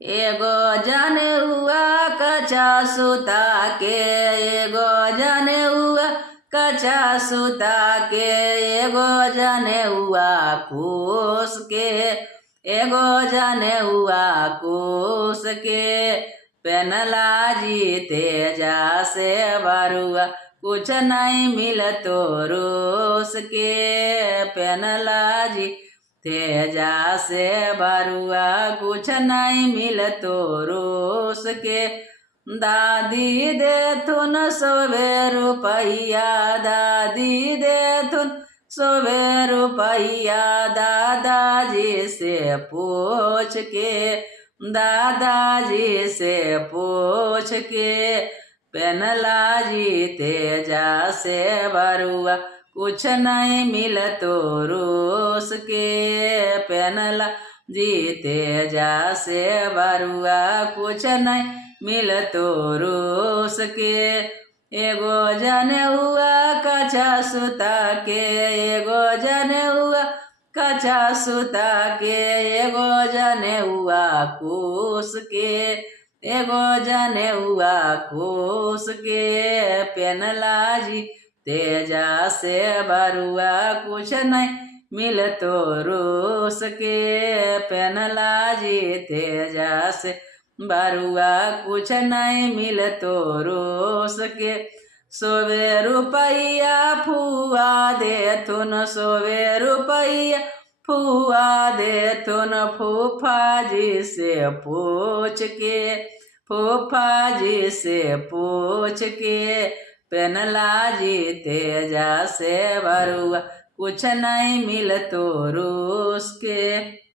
एगो जाने हुआ कच्चा सूता के, एगो जाने हुआ कच्चा सूता के, एगो जाने हुआ कुश के, एगो जाने हुआ कुश के। पेनला जी तेजा से बरुआ कुछ नहीं मिलतो रूस के, पेनला जी तेजा से बरुआ कुछ नहीं मिलतो रूस के। दादी देथुन 100 रुपया, दादी देथुन 100 रुपया, दादाजी से पूछ के, दादाजी से पूछ के। पेनला जी तेजा से बरुआ कुछ नहीं मिलतो रूस के, पेनला जी तेजा से बरुआ कुछ नहीं मिलतो रूस के। एगो जाने हुआ कच्चा सूता के, एगो जाने हुआ कच्चा सूता के, एगो जाने हुआ कुश के, एगो जाने हुआ कुश के। पेनला जी तेजा से बरुआ कुछ नहीं मिलतो रूस के, पेनला जी तेजा से बरुआ कुछ नहीं मिलतो रूस के। 100 रुपया फुआ देथुन, 100 रुपया फुआ देथुन, फूफा जी से पूछ के, फूफा जी से पूछ के। पेनला जी तेजा से बरुआ कुछ नहीं मिलतो रूस के।